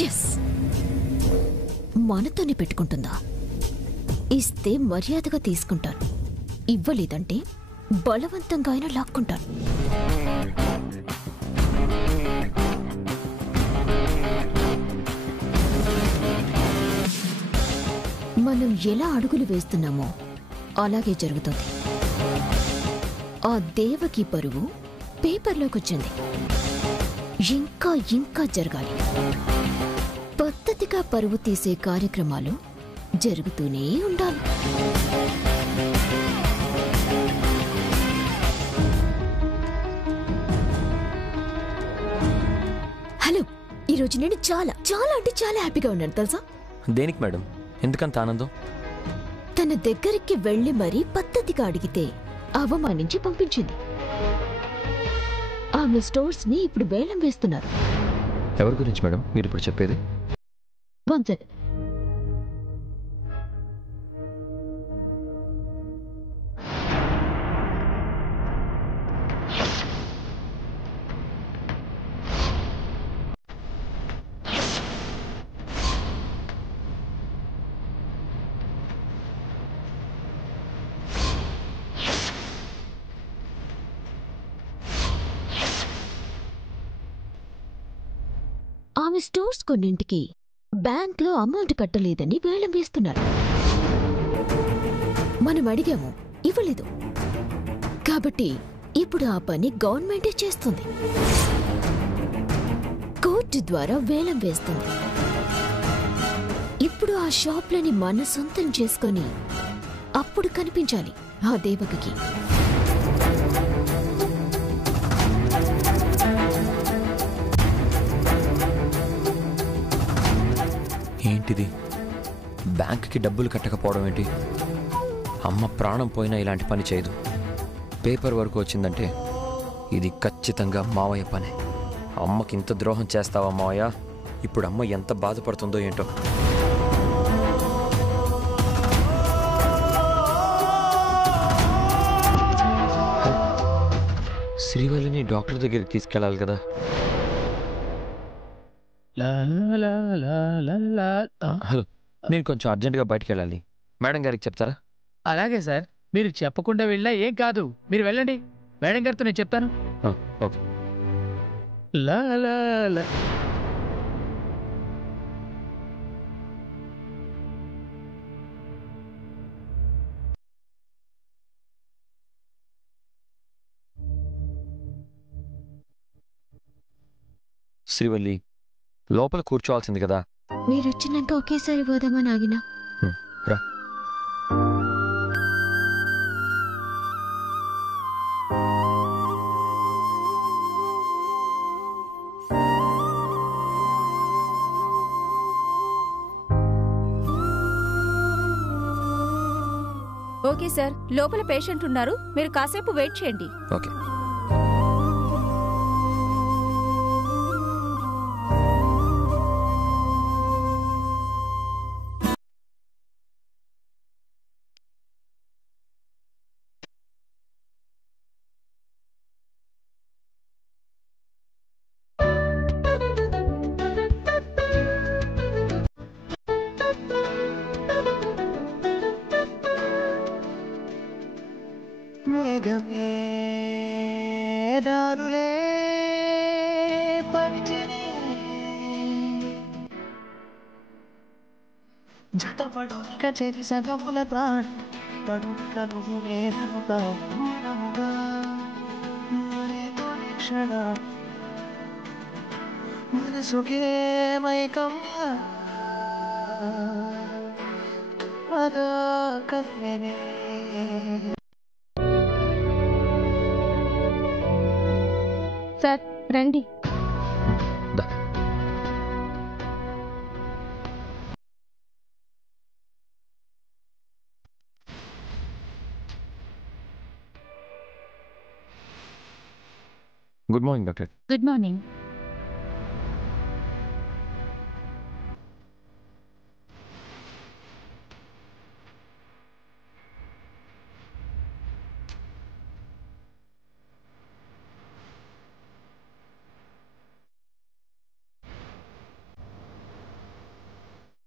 Yes, మనతోనే పెట్టుకుంటుందా? ఇస్తే మర్యాదగా తీసుకుంటాను, ఇవ్వలేదంటే బలవంతంగా అయినా లాక్కుంటాను. మనం ఎలా అడుగులు వేస్తున్నామో అలాగే జరుగుతుంది. ఆ దేవకి పరువు పేపర్లోకి వచ్చింది. ఇంకా ఇంకా జరగాలి. పద్ధతిగా పరువు తీసే కార్యక్రమాలు జరుగుతూనే ఉండాలి. హలో, ఈరోజు నేను చాలా చాలా అంటే చాలా హ్యాపీగా ఉన్నాను తెలుసా? దేనికి మేడం, ఎందుకంత ఆనందం? తన దగ్గరికి వెళ్లి మరీ పద్ధతిగా అడిగితే అవమానించి పంపించింది. ఆమె స్టోర్స్ ని ఇప్పుడు వేలం వేస్తున్నారు. ఎవరి గురించి మేడం మీరు ఇప్పుడు చెప్పేది? ఆమె స్టోర్స్ కొన్నింటికి బ్యాంక్లో అమౌంట్ కట్టలేదని వేలం వేస్తున్నారు. మనం అడిగాము, ఇవ్వలేదు. కాబట్టి ఇప్పుడు ఆ పని గవర్నమెంటే చేస్తుంది. కోర్టు ద్వారా వేలం వేస్తుంది. ఇప్పుడు ఆ షాప్లని మన సొంతం చేసుకొని అప్పుడు కనిపించాలి ఆ దేవకి. ఏంటిది? బ్యాంక్కి డబ్బులు కట్టకపోవడం ఏంటి? అమ్మ ప్రాణం పోయినా ఇలాంటి పని చేయదు. పేపర్ వరకు వచ్చిందంటే ఇది ఖచ్చితంగా మావయ్య పనే. అమ్మకి ఇంత ద్రోహం చేస్తావా మావయ్య? ఇప్పుడు అమ్మ ఎంత బాధపడుతుందో ఏంటో. శ్రీవల్లిని డాక్టర్ దగ్గరికి తీసుకెళ్ళాలి కదా. హలో, నేను కొంచెం అర్జెంటుగా బయటికి వెళ్ళాలి. మేడం గారికి చెప్తారా? అలాగే సార్, మీరు చెప్పకుండా వెళ్ళినా ఏం కాదు, మీరు వెళ్ళండి. మేడం గారితో నేను చెప్తాను. ఓకే. శ్రీవల్లి లోపల కూర్చోవాల్సింది కదా. మీరొచ్చినాక ఒకేసారి పోదామని ఆగినా. రా. ఓకే సార్, లోపల పేషెంట్ ఉన్నారు, మీరు కాసేపు వెయిట్ చేయండి. ఓకే. సార్ రండి. Good morning doctor. Good morning.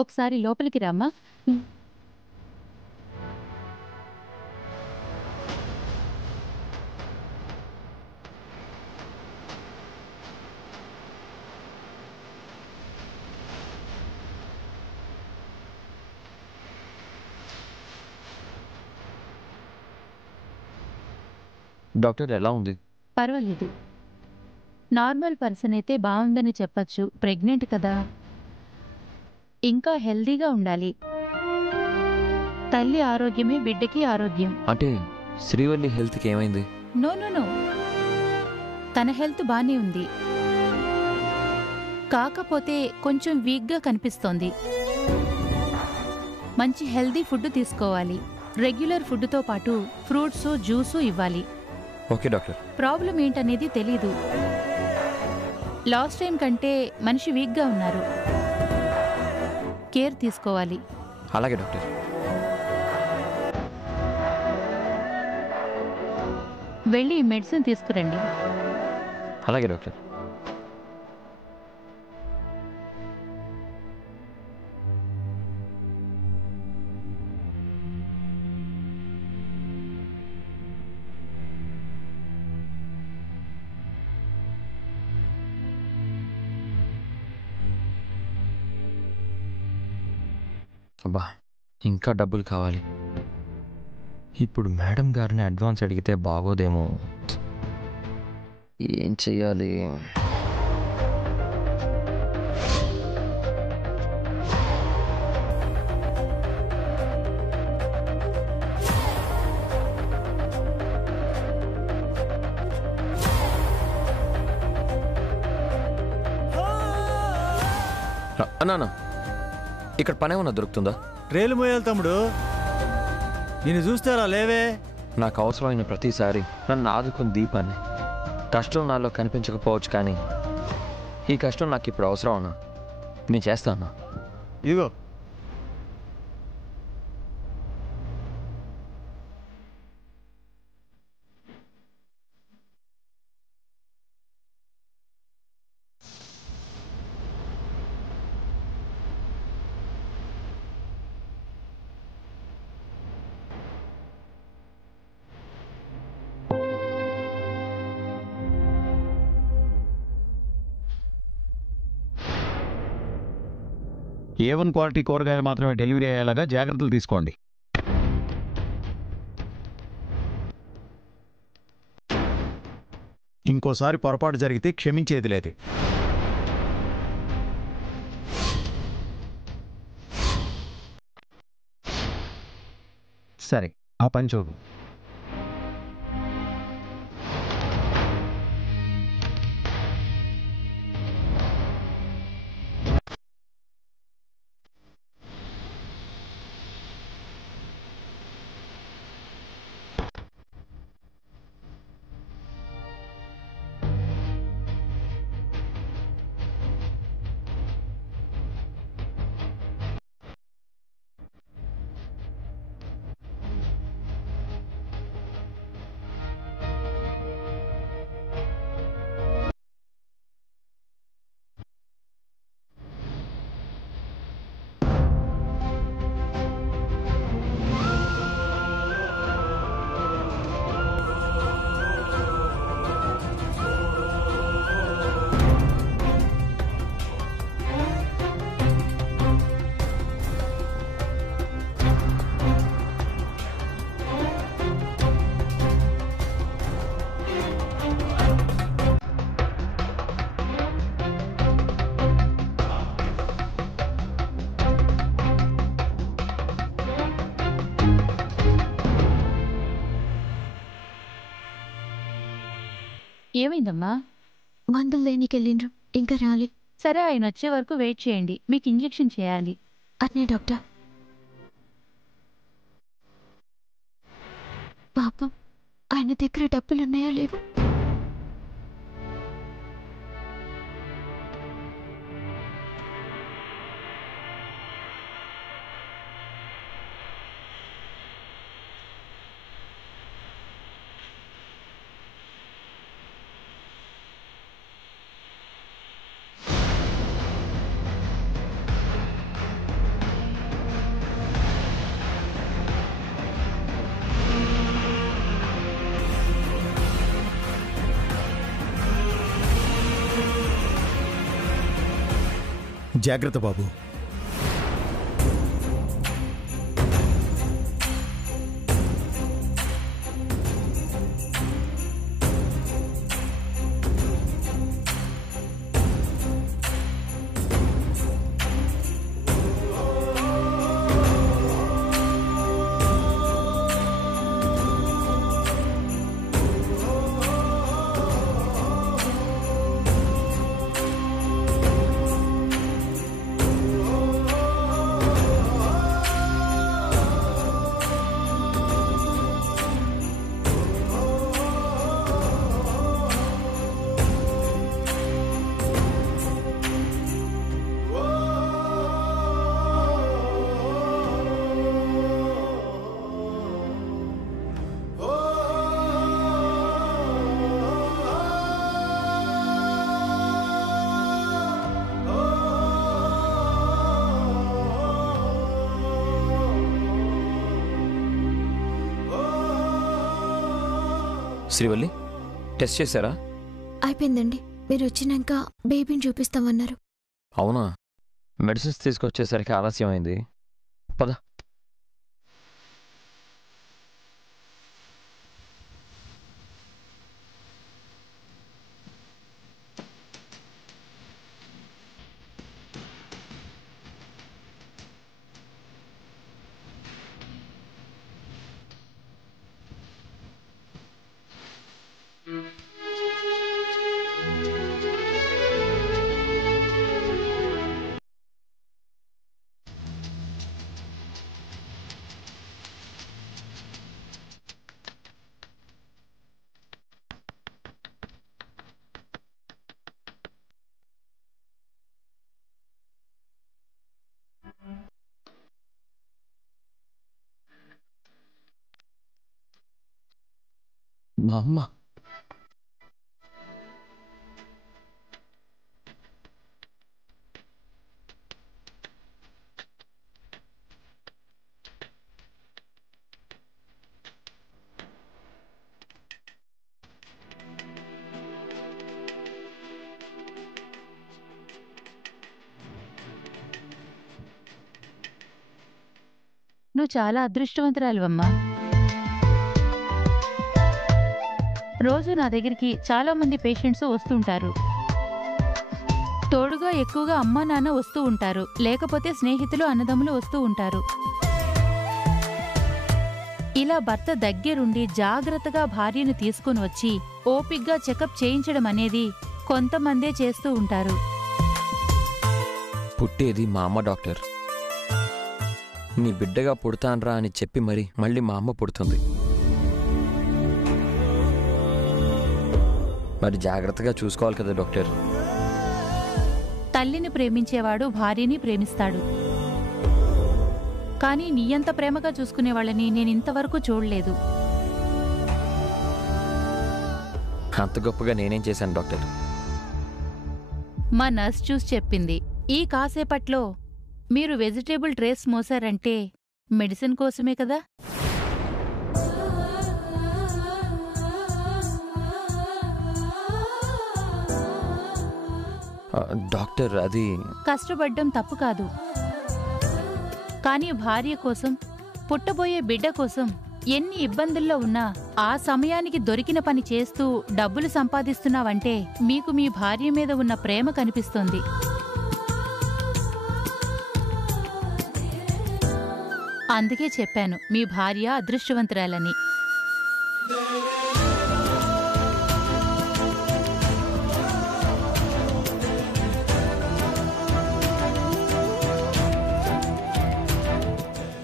ఒకసారి లోపలికి రామ్మా. డాక్టర్ ఎలా ఉంది? పర్వాలేదు. నార్మల్ పర్సన్ అయితే బాగుందని చెప్పచ్చు. ప్రెగ్నెంట్ కదా, ఇంకా హెల్దీగా ఉండాలి. తల్లి ఆరోగ్యమే బిడ్డకి ఆరోగ్యం. అంటే శ్రీవల్లి హెల్త్కి ఏమైంది? నో నో నో, తన హెల్త్ బానే ఉంది, కాకపోతే కొంచెం వీక్గా కనిపిస్తోంది. మంచి హెల్దీ ఫుడ్ తీసుకోవాలి. రెగ్యులర్ ఫుడ్తో పాటు ఫ్రూట్స్, జ్యూసు ఇవ్వాలి. Okay doctor. ప్రాబ్లం ఏంటనేది తెలీదు. లాస్ట్ టైం కంటే మనిషి వీక్గా ఉన్నారు. కేర్ తీసుకోవాలి. అలాగే డాక్టర్. వెళ్ళి మెడిసిన్ తీసుకురండి. అలాగే డాక్టర్. అబ్బా, ఇంకా డబ్బులు కావాలి. ఇప్పుడు మేడం గారిని అడ్వాన్స్ అడిగితే బాగోదేమో. ఏం చెయ్యాలి? అన్నా, ఇక్కడ పనేమన్నా దొరుకుతుందా? ట్రేలు మోయాలి తమ్ముడు, నేను చూస్తారా లేవే. నాకు అవసరమైన ప్రతిసారి నన్ను ఆదుకుని దీపాన్ని. కష్టం నాలో కనిపించకపోవచ్చు, కానీ ఈ కష్టం నాకు ఇప్పుడు అవసరం అన్నా. నేను చేస్తాను. ఇదిగో A1 క్వాలిటీ కూరగాయలు మాత్రమే డెలివరీ అయ్యేలాగా జాగ్రత్తలు తీసుకోండి. ఇంకోసారి పొరపాటు జరిగితే క్షమించేది లేదు. సరే, ఆ పని చూడు. ఏమైందమ్మా? మందులు లేనికెళ్ళిండ్రు, ఇంకా రాలే. సరే, ఆయన వచ్చే వరకు వెయిట్ చేయండి. మీకు ఇంజెక్షన్ చేయాలి. అట్నే డాక్టర్. పాపం, ఆయన దగ్గర డబ్బులున్నాయో లేవు. జాగ్రత్త బాబు. శ్రీవల్లి, టెస్ట్ చేశారా? అయిపోయిందండి. మీరు వచ్చినాక బేబీని చూపిస్తామన్నారు. అవునా? మెడిసిన్స్ తీసుకొచ్చేసరికి ఆలస్యం అయింది. పద. మా అమ్మ. నువ్వు చాలా అదృష్టవంతురాలివమ్మా. రోజు నా దగ్గరికి చాలా మంది పేషెంట్స్ వస్తుంటారు. తోడుగా ఎక్కువగా అమ్మా నాన్న వస్తూ ఉంటారు, లేకపోతే స్నేహితులు అన్నదమ్ములు వస్తూ ఉంటారు. ఇలా భర్త దగ్గరుండి జాగ్రత్తగా భార్యను తీసుకుని వచ్చి ఓపిగ్గా చెకప్ చేయించడం అనేది కొంతమందే చేస్తూ ఉంటారు. పుట్టేది మా అమ్మ డాక్టర్. నీ బిడ్డగా పుడతాన్రా అని చెప్పి మళ్ళీ మా అమ్మ పుడుతుంది. మరి జాగ్రత్తగా చూసుకోవాలి కదా డాక్టర్. తల్లిని ప్రేమించేవాడు భార్యని ప్రేమిస్తాడు, కానీ నీయంత ప్రేమగా చూసుకునేవాళ్ళని నేనింతవరకు చూడలేదు. అంత గొప్పగా నేనేం చేశాను డాక్టర్? మా నర్స్ చూసి చెప్పింది, ఈ కాసేపట్లో మీరు వెజిటేబుల్ ట్రేస్ మోసారంటే మెడిసిన్ కోసమే కదా. డాక్టర్, అది కష్టపడ్డం తప్పు కాదు, కానీ భార్య కోసం, పుట్టబోయే బిడ్డ కోసం ఎన్ని ఇబ్బందుల్లో ఉన్నా ఆ సమయానికి దొరికిన పని చేస్తూ డబ్బులు సంపాదిస్తున్నావంటే మీకు మీ భార్య మీద ఉన్న ప్రేమ కనిపిస్తోంది. అందుకే చెప్పాను మీ భార్య అదృష్టవంతురాలని.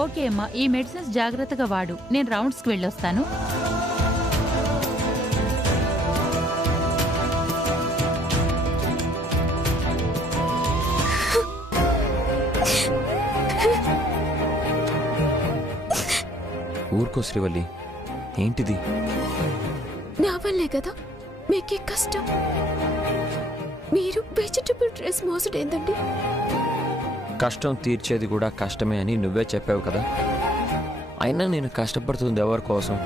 ఓకే అమ్మా, ఈ మెడిసిన్స్ జాగ్రత్తగా వాడు. నేను రౌండ్స్కి వెళ్ళొస్తాను. ఊరుకో శ్రీవల్లి, ఏంటిది? నా వల్లే కదా మీకే కష్టం. మీరు వెజిటబుల్ డ్రెస్ మోసడేందండి? కష్టం తీర్చేది కూడా కష్టమే అని నువ్వే చెప్పావు కదా. అయినా నేను కష్టపడుతుంది ఎవరి కోసం?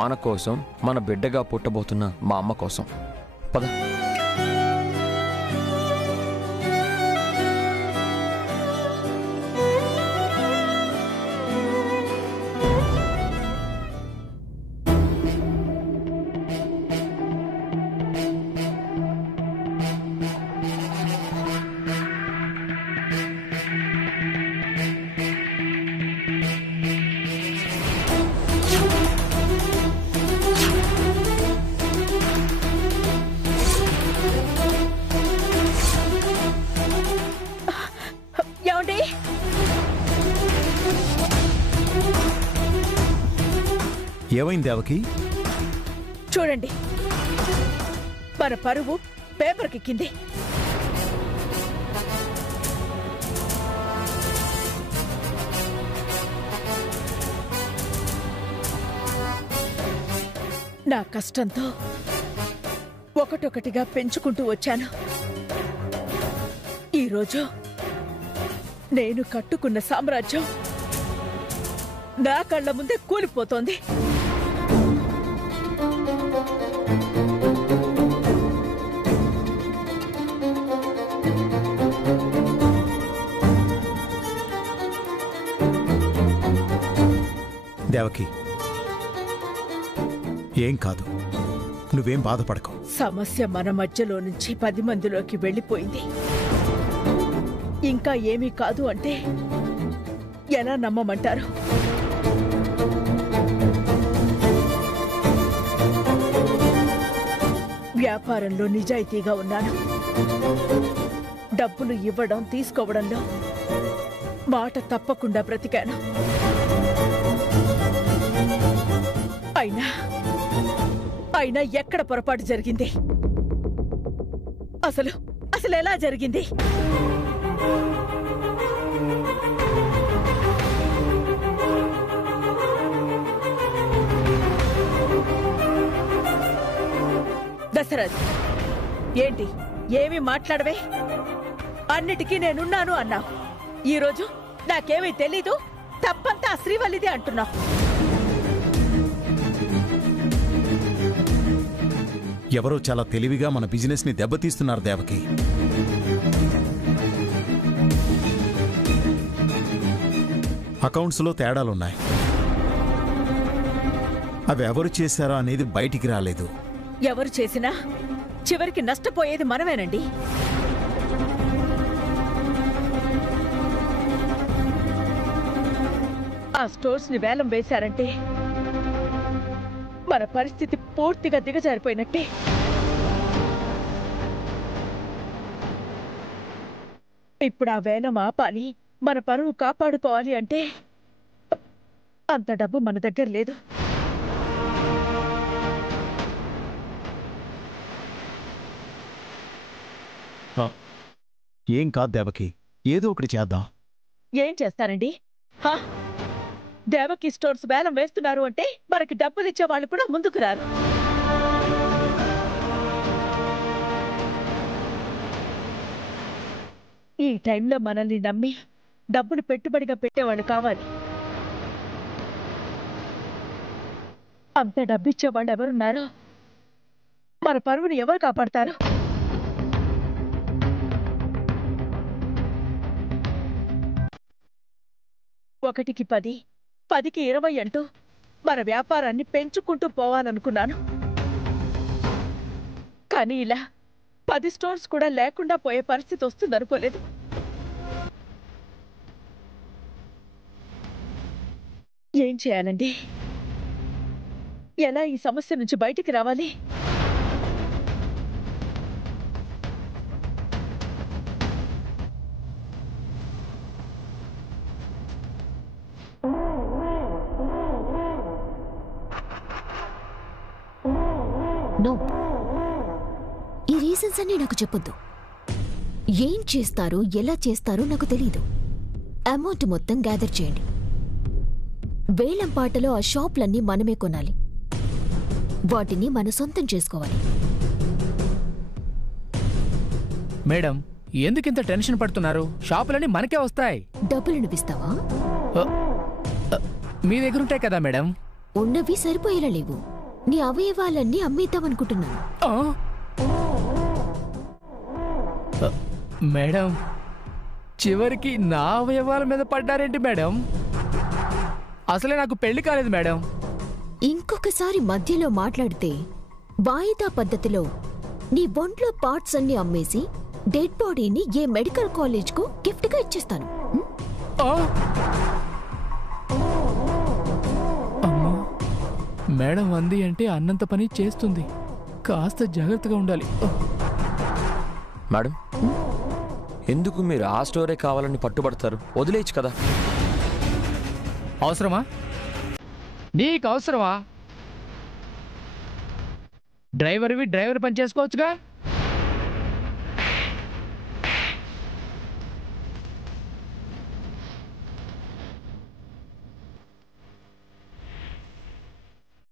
మన కోసం, మన బిడ్డగా పుట్టబోతున్న మా అమ్మ కోసం. పద. ఏమైంది దేవకి? చూడండి, మన పరువు పేపర్కెక్కింది. నా కష్టంతో ఒకటొకటిగా పెంచుకుంటూ వచ్చాను. ఈరోజు నేను కట్టుకున్న సామ్రాజ్యం నా కళ్ళ ముందే కూలిపోతోంది. దేవకి, ఏం కాదు, నువ్వేం బాధపడకు. సమస్య మన మధ్యలో నుంచి 10 మందిలోకి వెళ్ళిపోయింది. ఇంకా ఏమీ కాదు అంటే ఎలా నమ్మమంటారు? వ్యాపారంలో నిజాయితీగా ఉన్నాను. డబ్బులు ఇవ్వడం తీసుకోవడంలో మాట తప్పకుండా బ్రతికాను. అయినా ఎక్కడ పొరపాటు జరిగింది? అసలు ఎలా జరిగింది? దశరథ్, ఏంటి ఏమీ మాట్లాడవే? అన్నిటికీ నేనున్నాను అన్నావు. ఈరోజు నాకేమీ తెలీదు, తప్పంతా శ్రీవల్లిదే అంటున్నావు. ఎవరో చాలా తెలివిగా మన బిజినెస్ ని దెబ్బతీస్తున్నారు దేవకి. అకౌంట్స్లో తేడాలున్నాయి. అవి ఎవరు చేశారో అనేది బయటికి రాలేదు. ఎవరు చేసినా చివరికి నష్టపోయేది మనమేనండి. ఆ స్టోర్స్ ని వేలం వేశారంటే మన పరిస్థితి పూర్తిగా దిగజారిపోయినట్టే. ఇప్పుడు ఆ వేలం ఆపాలి, మన పరువు కాపాడుకోవాలి అంటే అంత డబ్బు మన దగ్గర లేదు. ఏం కాదు దేవకి, ఏదో ఒకటి చేద్దాం. ఏం చేస్తారండి? దేవకి స్టోర్స్ వేలం వేస్తున్నారు అంటే మనకి డబ్బులు ఇచ్చే వాళ్ళు కూడా ముందుకు రారు. ఈ టైంలో మనల్ని నమ్మి డబ్బులు పెట్టుబడిగా పెట్టేవాళ్ళు కావాలి. అంత డబ్బిచ్చే వాళ్ళు ఎవరున్నారు? మన పరువుని ఎవరు కాపాడతారు? ఒకటికి 10, 10కి 20 అంటూ మన వ్యాపారాన్ని పెంచుకుంటూ పోవాలనుకున్నాను. కానీ ఇలా 10 స్టోర్స్ కూడా లేకుండా పోయే పరిస్థితి వస్తుందనుకోలేదు. ఏం చేయాలండి? ఎలా ఈ సమస్య నుంచి బయటికి రావాలి? నో, ఈ రీజన్స్ అన్నీ నాకు చెప్పొద్దు. ఏం చేస్తారో ఎలా చేస్తారో నాకు తెలీదు. అమౌంట్ మొత్తం గ్యాదర్ చేయండి. వేలం పాటలో ఆ షాప్లన్నీ మనమే కొనాలి. వాటిని మన సొంతం చేసుకోవాలి. మేడం, ఎందుకింత టెన్షన్ పడుతున్నారు? షాపులన్నీ మనకే వస్తాయి. డబ్బులు నువ్విస్తావా? మీ దగ్గర ఉంటాయి కదా మేడం. ఉన్నవి సరిపోయేలా లేవు. నీ అవయవాలన్నీ అమ్మేద్దామనుకుంటున్నాను. మేడం, చివరికి నా అవయవాల మీద పడ్డారేంటి మేడం? అసలే నాకు పెళ్లి కాలేదు మేడం. ఇంకొకసారి మధ్యలో మాట్లాడితే వాయిదా పద్ధతిలో నీ ఒంట్లో పార్ట్స్ అన్ని అమ్మేసి డెడ్ బాడీని ఏ మెడికల్ కాలేజ్కు గిఫ్ట్గా ఇచ్చేస్తాను. మేడం అంది అంటే అన్నంత పని చేస్తుంది. కాస్త జాగ్రత్తగా ఉండాలి. మేడం, ఎందుకు మీరు ఆ స్టోరే కావాలని పట్టుబడతారు? వదిలేయచ్చు కదా. అవసరమా? నీకు అవసరమా? డ్రైవర్ పని చేసుకోవచ్చుగా.